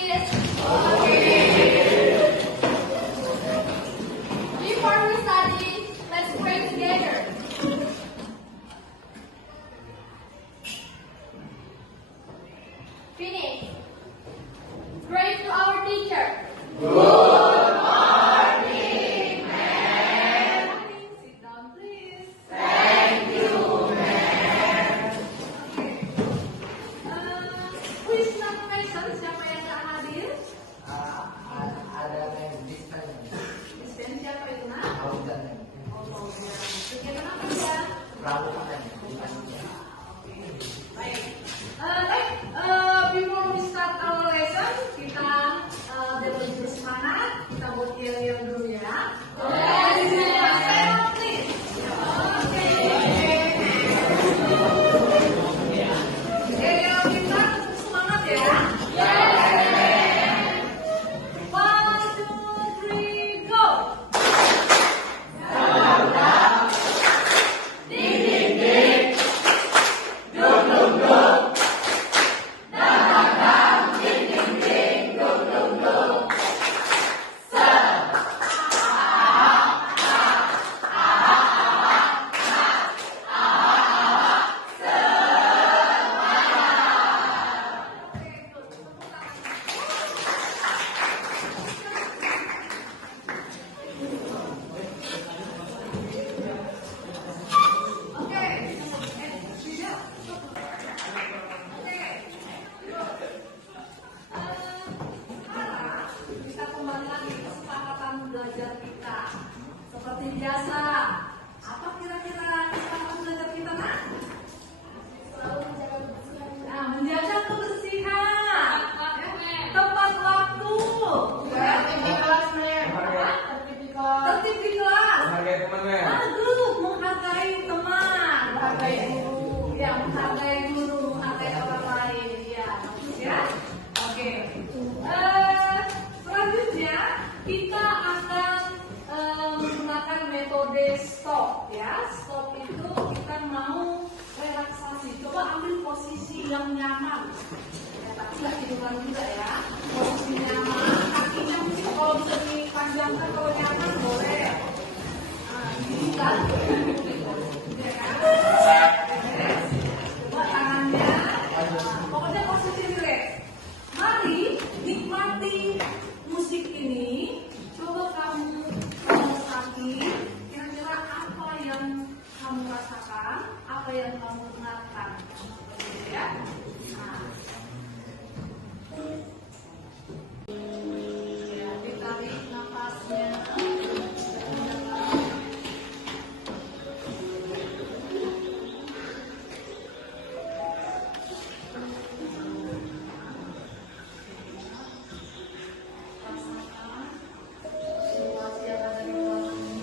please. Okay. Before we study, let's pray together. Finish. Pray to our teacher. Good morning, ma'am. Sit down, please. Thank you, ma'am. Okay. Who is not present? Siapa yang tak hadir? Ada yang dispen. Dispen siapa itu, nak? Audan. Oh, ya. Kegiatan apa ya? Perawatan. Baik. Before we start our lesson, kita lebih bersemangat. Kita buat yel-yel dulu ya. Yel-yel kita semangat ya. One, two, three, go. Kita kembali lagi ke kesepakatan belajar kita. Seperti biasa, apa kira-kira kesepakatan belajar kita, nak? Nah, menjaga kebersihan, tepat waktu, tertib di kelas, menghargai teman, menghargai guru, ya menghargai guru, menghargai orang lain, ya bagus ya. Oke. Selanjutnya kita akan menggunakan metode stop ya. Stop itu kita mau relaksasi. Coba ambil posisi yang nyaman. Ya, tapi nggak tiduran juga ya. Posisi nyaman. Kakinya mungkin kalau bisa dipanjangkan kalau nyaman boleh. Nah, ini kan. Ya kan? Coba tangannya. Pokoknya posisi relax. Mari nikmati musik ini. Coba kamu sakit. Kira-kira apa yang kamu rasakan? Apa yang kamu dengarkan? Ya. Nah. Ya, ditarik nafasnya. Situasi yang ada di ruangan ini.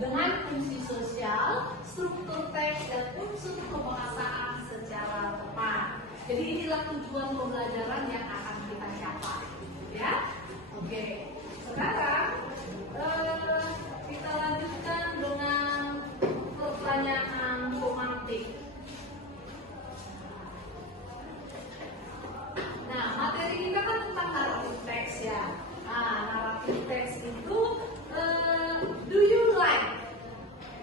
dengan fungsi sosial, struktur teks, dan unsur kebahasaan secara tepat. Jadi inilah tujuan pembelajaran yang akan kita capai, ya. Oke, sekarang kita lanjutkan dengan pertanyaan romantik. Nah, materi kita kan tentang naratif teks ya. Nah, naratif teks itu do you like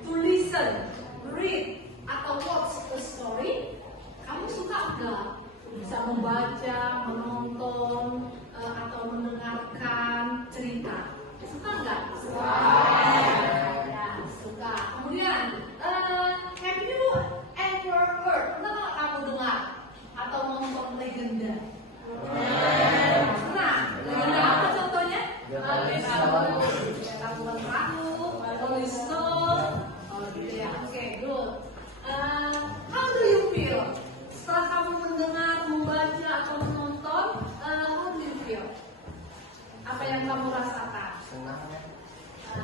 to listen, read, atau watch a story? Kamu suka nggak bisa membaca, menonton, atau mendengarkan cerita? Suka nggak? Suka. Ya, suka. Kemudian, have you ever heard? Pernah nggak kamu dengar atau nonton legenda? Pernah. Legenda apa contohnya? Tabungan perahu, Rolling Stone. Oh gitu ya. Oke, good. How do you feel? Setelah kamu mendengar, membaca atau menonton, how do you feel? Apa yang kamu rasakan? Senang ya?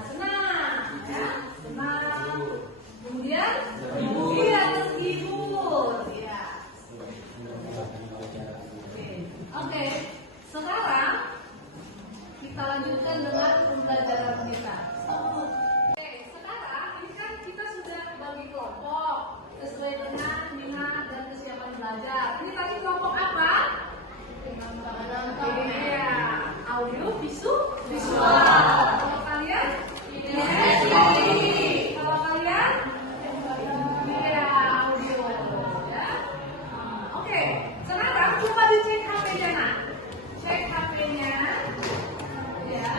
Senang, ya, senang. Kemudian, iya, terhibur, ya. Oke, sekarang kita lanjutkan dengan pembelajaran kita. Oke, sekarang ini kan kita sudah bagi kelompok sesuai dengan minat dan kesiapan belajar. Ini tadi kelompok apa? Iya, audio, visual. Kalau kalian? Kalau kalian? Iya, audio. Ya. Oke, sekarang coba dicek HP-nya, nak. Cek HP-nya. Ya.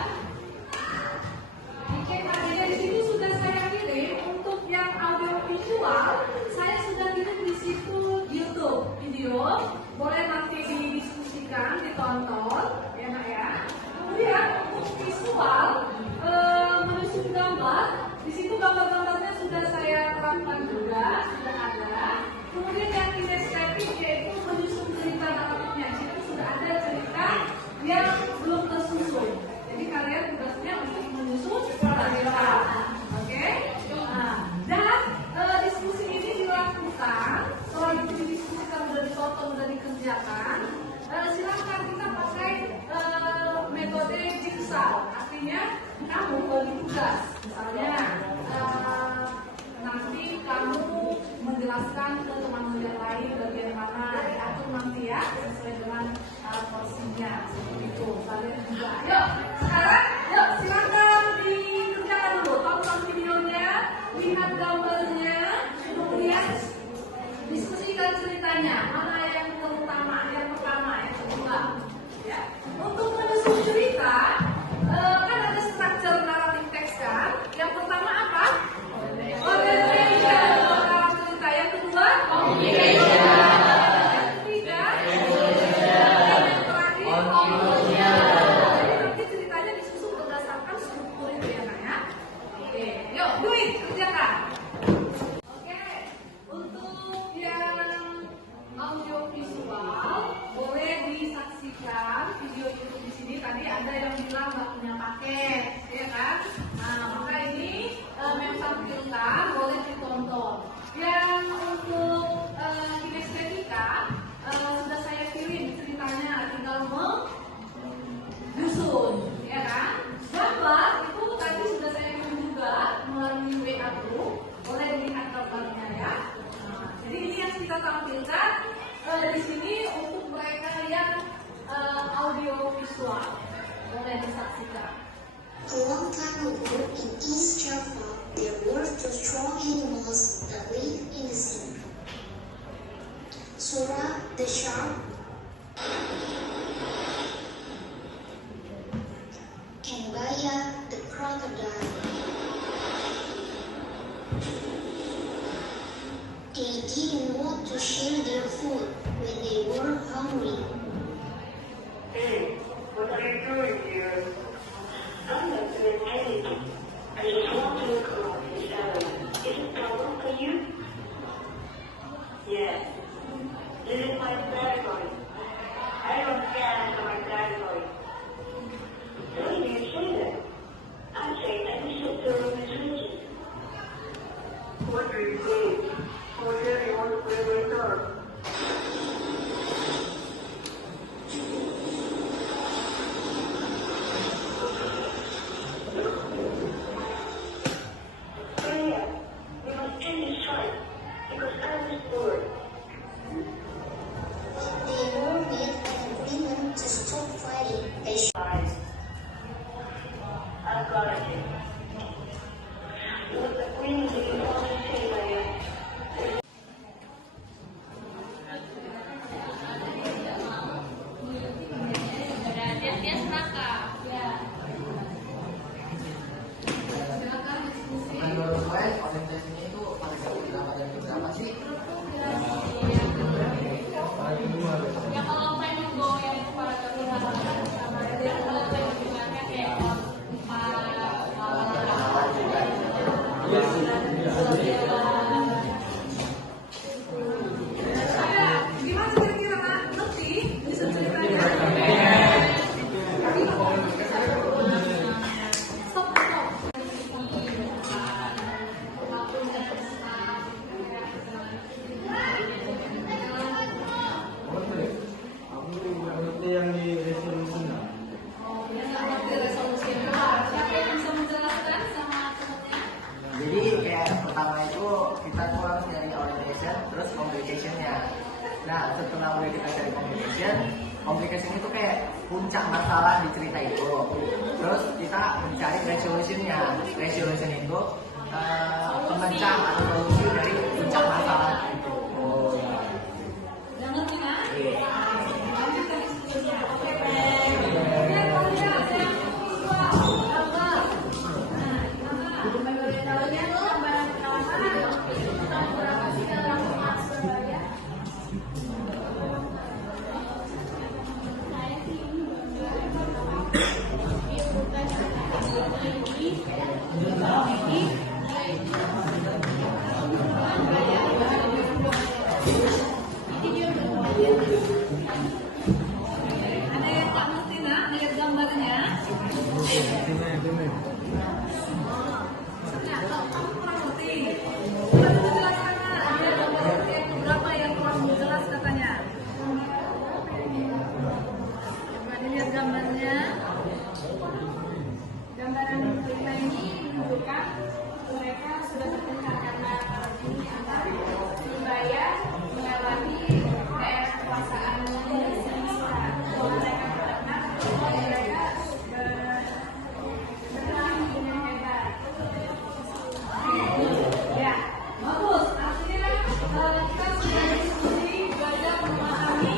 Dicek HP-nya, di situ sudah saya kirim. Untuk yang audio visual, saya sudah kirim di situ YouTube video. Boleh nanti didiskusikan, ditonton, ya nak ya. Kemudian untuk visual, menyusun gambar, di situ gambar-gambarnya sudah saya terapkan juga, sudah ada. Kemudian yang kinestetik yaitu menyusun cerita naratifnya. Di situ sudah ada cerita yang belum tersusun. Jadi kalian tugasnya untuk menyusun cerita, oke? Nah, dan diskusi ini dilakukan. Setelah itu didiskusikan, sudah ditonton, sudah dikerjakan. Silakan kita pakai metode jigsaw. Artinya kamu bagi tugas. Misalnya nanti kamu menjelaskan ke teman yang lain bagian mana, diatur nanti ya sesuai dengan porsinya seperti itu. Kalian juga. Yuk, sekarang yuk silakan dikerjakan dulu. Tonton videonya, lihat gambarnya, kemudian diskusikan ceritanya. Mana yang terutama, yang pertama, yang kedua. Ya. Untuk menyusun cerita, kan ada struktur naratif teks kan. Yang pertama apa? Organization. Cerita. Yang kedua? Communication. Yang ketiga? Dan yang terakhir? Conclusion. Jadi nanti ceritanya disusun berdasarkan struktur itu ya nak ya. Oke, yuk do it, kerjakan. Oke, untuk yang audio visual boleh disaksikan video YouTube di sini. Tadi ada yang bilang nggak punya paket, ya kan? Nah, maka ini memang tampilkan, boleh ditonton. Yang untuk kinestetika sudah saya kirim ceritanya, tinggal menyusun, ya kan? Gambar itu tadi sudah saya kirim juga melalui WA group, boleh dilihat gambarnya ya. Nah, jadi ini yang kita tampilkan di sini untuk mereka yang audio visual, boleh disaksikan. A long time ago in East Java, there were two strong animals that lived in the sea. Sora the shark and Baya the crocodile. They didn't want to share their food when they were hungry. Hey, what are you doing here? I'm not doing anything. I just want to look around this area. Is it a problem for you? Yes. This is my territory. I don't care for my territory. Why do you say that? I'm saying that we should do this region. life. I've got it. We need to be on the same way. Menurut gue, orientasinya itu paling berapa dan berapa sih? Ya kalau pengen go yang pada keluarga sama dia kalau pengen gimana kayak gimana kira-kira Nak? Ngerti? Bisa ceritain? Stop. Yang di resolusi Jadi kayak pertama itu kita tuh harus nyari orientation, terus complication-nya. Nah setelah udah kita cari complication itu kayak puncak masalah di cerita itu. Terus kita mencari resolution-nya. Resolution itu pemecah atau solusi dari puncak masalah itu. Oh ya. Yang ngerti Nak? Iya. Ada yang tak ngerti Nak? Lihat gambarnya. Ternyata kamu kurang ngerti. Coba dulu jelaskan Nak. Ada gambar yang berapa yang kurang jelas katanya. Coba dilihat gambarnya. Gambaran kelima ini menunjukkan mereka sudah bertengkar karena ini antara Ubaya melewati daerah kekuasaan Indonesia. Mereka berternak, mereka berperang dengan hebat. Ya, bagus. Artinya kita sudah diskusi, belajar memahami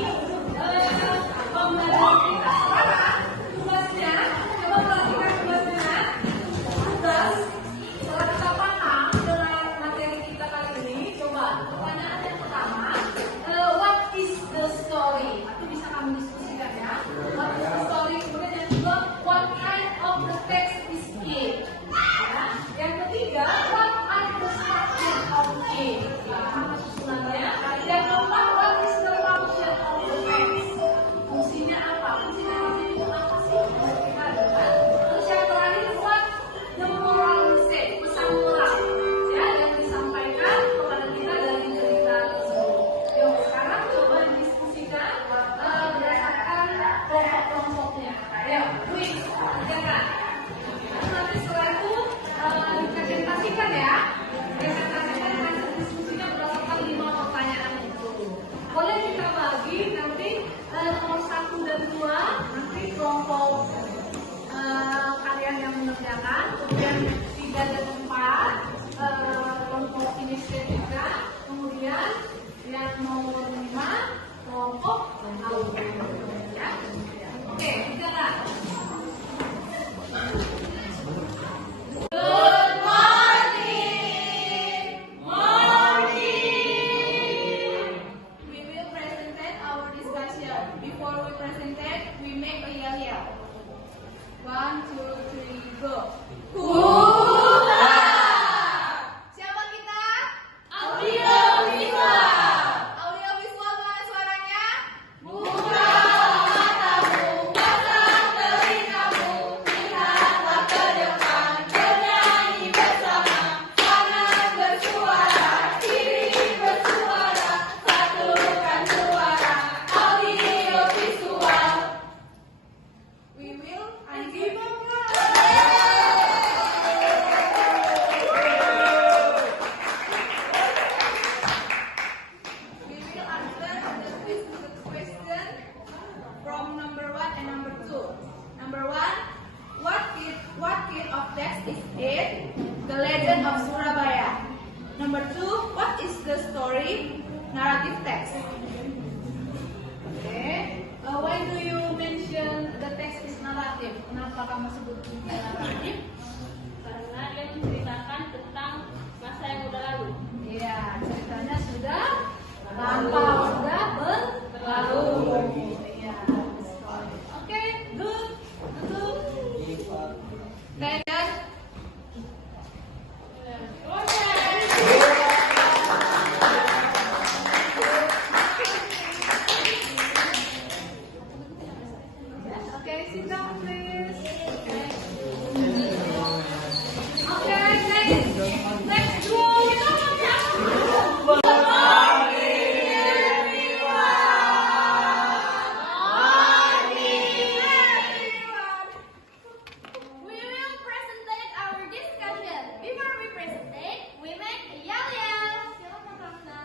pembelajaran kita. Sekarang tugasnya, coba perhatikan tugasnya. Tugas setelah kita paham dengan materi kita kali ini, coba pertanyaan yang pertama, what is the story? Itu bisa kami diskusikan ya. What is the story? Kemudian yang kedua, what kind of the text is it? Ya. Yang ketiga, what are the structure of it? Ya, apa susunannya? Yang keempat, what is the function of the text? Fungsinya apa? Fungsinya itu apa sih? Kita adalah. Terus yang terakhir, what the moral message? Pesan moral ya yang disampaikan kepada kita dari cerita tersebut. Yuk sekarang coba diskusikan berdasarkan kelompok-kelompoknya. Ayo, quiz, kerjakan. Nanti setelah itu dipresentasikan ya. Presentasikan hasil diskusinya berdasarkan 5 pertanyaan itu. Boleh kita bagi nanti nomor 1 dan 2 nanti kelompok kalian yang mengerjakan, kemudian 3 dan 4 kelompok inisiatifnya, kemudian yang nomor 5 kelompok ya. Oke, kerjakan. Good morning. We will present our discussion. Before we present, we make a yell. 1, 2, 3, go. Siapa kita? Audiovisual. Audiovisual mana suaranya? Buka matamu, pasang telingamu, lihatlah ke depan, bernyanyi bersama, tangan bersuara, kiri bersuara, satukan suara, audiovisual. We will give kenapa kamu sebut dunia naratif? Karena dia menceritakan tentang masa yang udah lalu. Iya, ceritanya sudah lampau, sudah berlalu. Iya. Oke, good. Tutup. Oke, guys. Okay, sit down, please. Okay, next group. We will present our discussion. Before we present, we make a yell-yell. Silakan Ramza.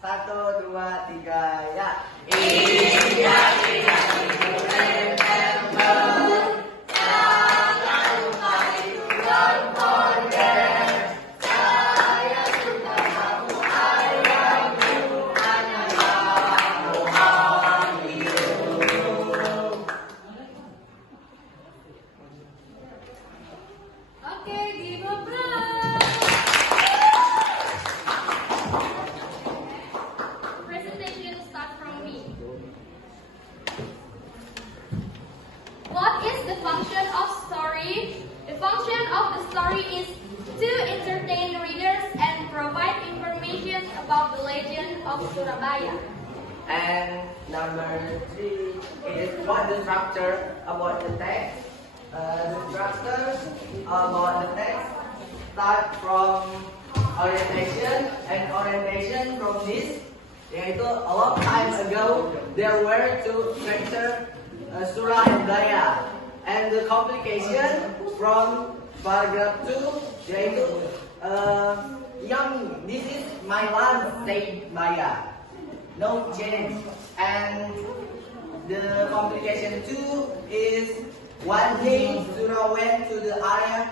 1, 2, 3, ya. Okay, give applause. Presentation start from me. What is the function of story? The function of the story is to entertain readers and provide information about the legend of Surabaya. And number 3 is what the structure about the text. The structure about the text start from orientation, and orientation from this, yaitu a long time ago there were two structure, surah and daya, and the complication from paragraph 2, yaitu yummy, this is my land, say Maya. No change. And the complication 2 is one day Surah went to the area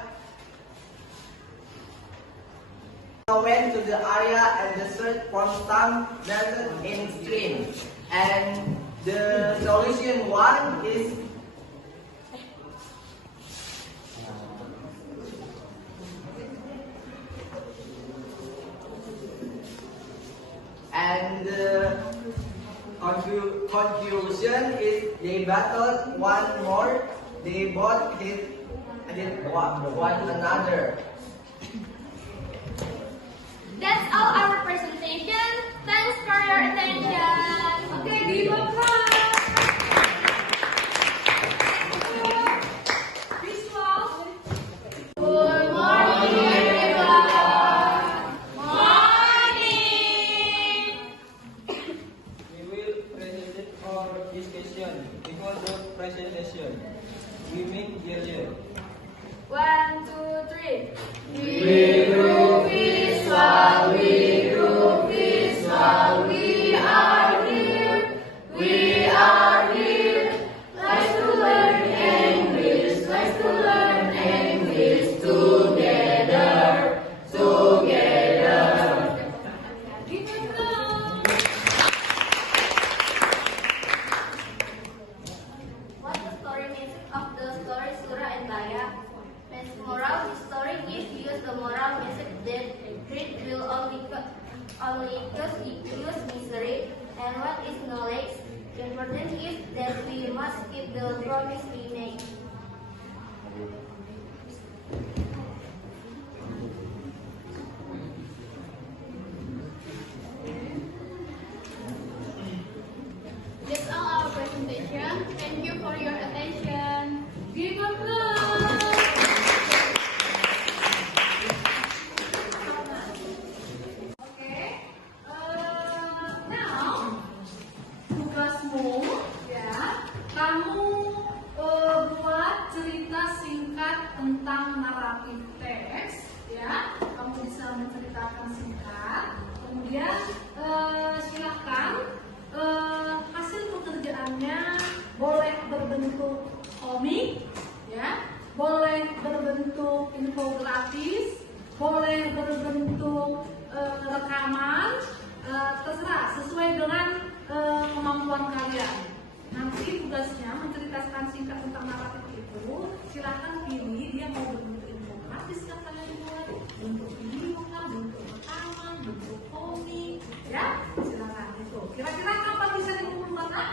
and the search for some method in stream. And the solution 1 is and the conclusion is they battled one more. They both hit one another. That's all our presentation. Thanks for your attention. Okay, give applause. Visual. Good morning, everyone. Morning. We will present it for discussion because of presentation. We mean earlier. 1, 2, 3. We group visual. We group visual. We are here. We are here. Let's to learn English. Let's to learn English together. Together. Give it up. What's the story message of the story Surah and Daya? Message moral, the story gives you the moral message that greed will only cause use misery. And what is knowledge? The important is that we must keep the promise we make. That's all our presentation. Thank you for your attention. Give applause. Okay. Now tugasmu ya, kamu buat cerita singkat tentang naratif teks ya. Kamu bisa menceritakan singkat. Kemudian silahkan hasil pekerjaannya boleh berbentuk komik ya, boleh berbentuk infografis, boleh berbentuk rekaman, terserah sesuai dengan kemampuan kalian. Nanti tugasnya menceritakan singkat tentang naratif itu silahkan pilih dia mau berbentuk infografis kan kalian buat, bentuk video kan, bentuk rekaman, bentuk komik, ya silahkan itu. Kira-kira kapan bisa dikumpulkan?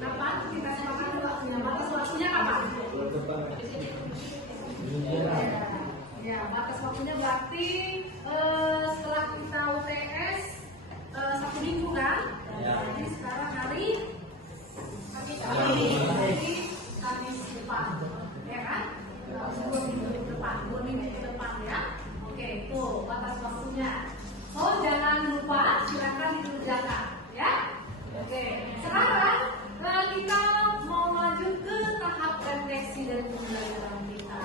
Kapan kita sepakat waktunya? Batas waktunya kapan? Ya, batas waktunya berarti setelah kita UTS 1 minggu kan? Jadi sekarang hari Kamis depan, ya kan? 2 minggu depan ya. Oke, itu batas waktunya. Oh, jangan lupa silakan dikerjakan, ya. Oke, sekarang kita mau maju ke tahap refleksi dari pembelajaran kita,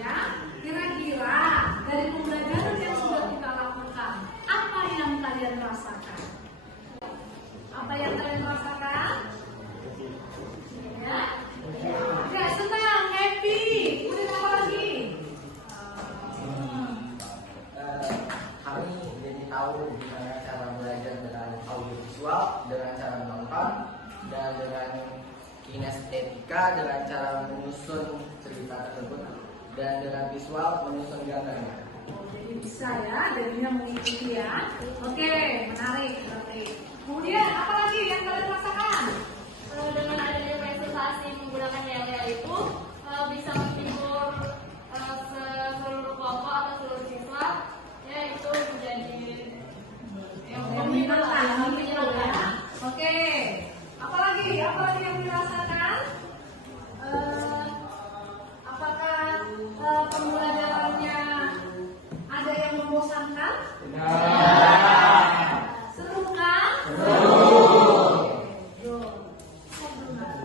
ya. Kira-kira dari pembelajaran yang sudah kita lakukan, apa yang kalian rasakan? Apa yang kalian rasakan? Ya, ya senang, happy. Kemudian apa lagi? Kami jadi tahu gimana cara belajar dengan audiovisual, dengan cara menonton, dan dengan kinestetika, dengan cara menyusun cerita tersebut, dan dengan visual menyusun gambarnya. Oh, jadi bisa ya, jadinya mengikuti ya. Oke, menarik. Kemudian apa lagi yang kalian rasakan? Dengan adanya presentasi menggunakan yel-yel itu bisa menghibur seluruh kelompok atau seluruh siswa, ya itu menjadi yang menyenangkan. Oke, apa lagi yang dirasakan? Apakah pembelajarannya ada yang membosankan? Seru kan?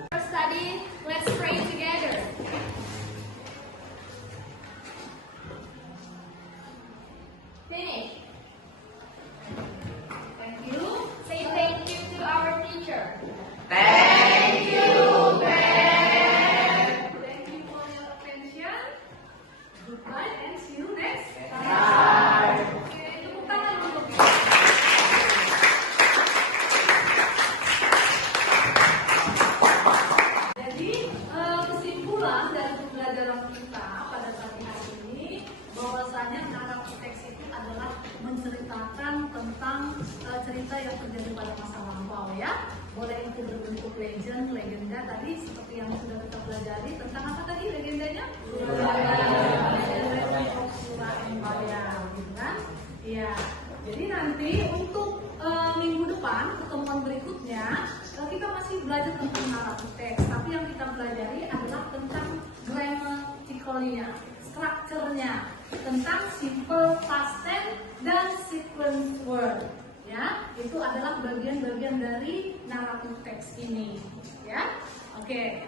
First study, let's pray together. Finish. Thank you. Say thank you to our teacher. Thank you, Thank you for your attention. Goodbye and see you next time. Bye. Oke, tepuk tangan untuk Jadi kesimpulan dari pembelajaran kita pada pagi hari ini bahwasanya narasi teks itu adalah menceritakan tentang cerita yang terjadi pada masa lampau ya. Boleh itu berbentuk legenda tadi seperti yang sudah kita pelajari tentang apa tadi legendanya? Surah Al-Baqarah, gitu kan? Iya. Jadi nanti untuk minggu depan pertemuan berikutnya kita masih belajar tentang narasi teks, tapi yang kita pelajari adalah tentang grammaticalnya, strukturnya, tentang simple past tense dan sequence word. Ya, itu adalah bagian-bagian dari naratif teks ini. Ya, oke.